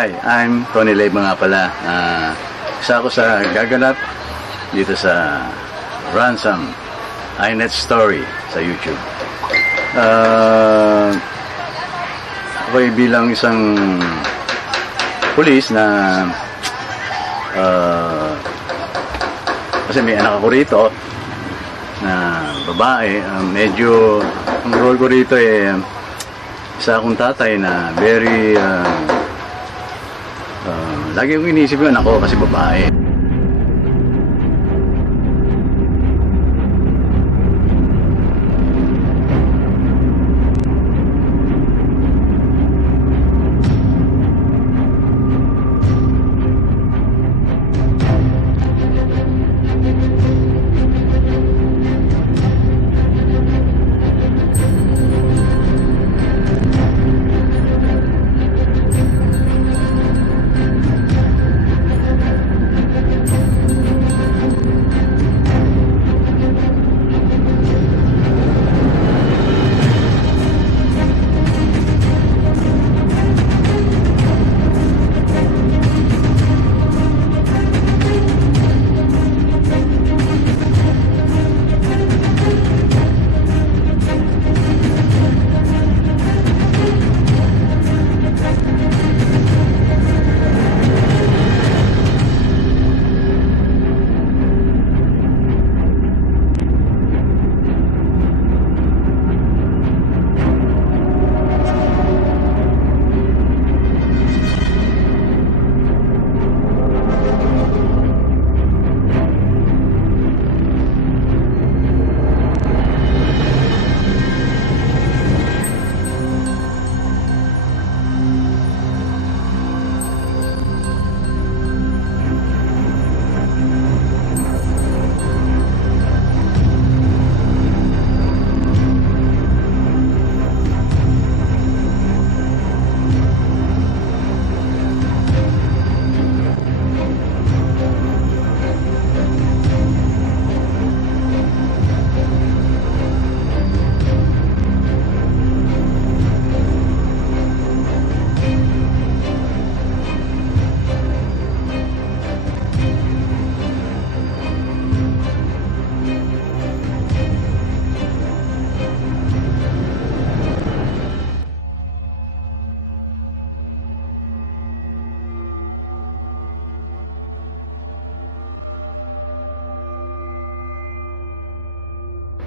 Hi, I'm Tony Leyva nga pala. Isa ako sa gaganap dito sa Ransom iNet Story sa YouTube. Ako'y bilang isang pulis na kasi may anak ako rito na babae. Medyo ang role ko rito isa akong tatay na very lagi kong iniisip yung anak ko kasi babae.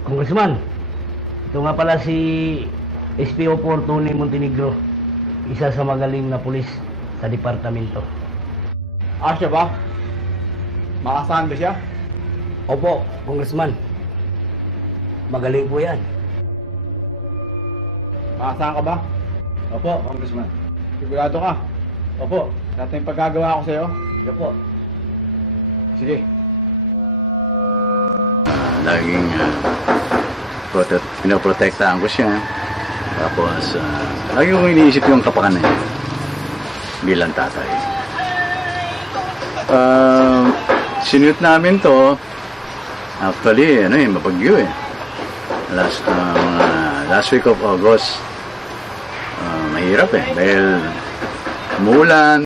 Congressman, ito nga pala si SPO4 Tony Montenegro, isa sa magaling na pulis sa departamento. Siya ba? Maasahan ba siya? Opo, Congressman. Magaling po yan. Maasahan ka ba? Opo, Congressman. Sigurado ka? Opo. Lahat ng paggagawa ko sa'yo? Opo. Sige. Laging pinoprotektahan ko siya. Tapos lagi kong iniisip yung kapakanan niya bilang tatay. Sinute namin to actually mapagyo last week of August. Mahirap dahil umulan.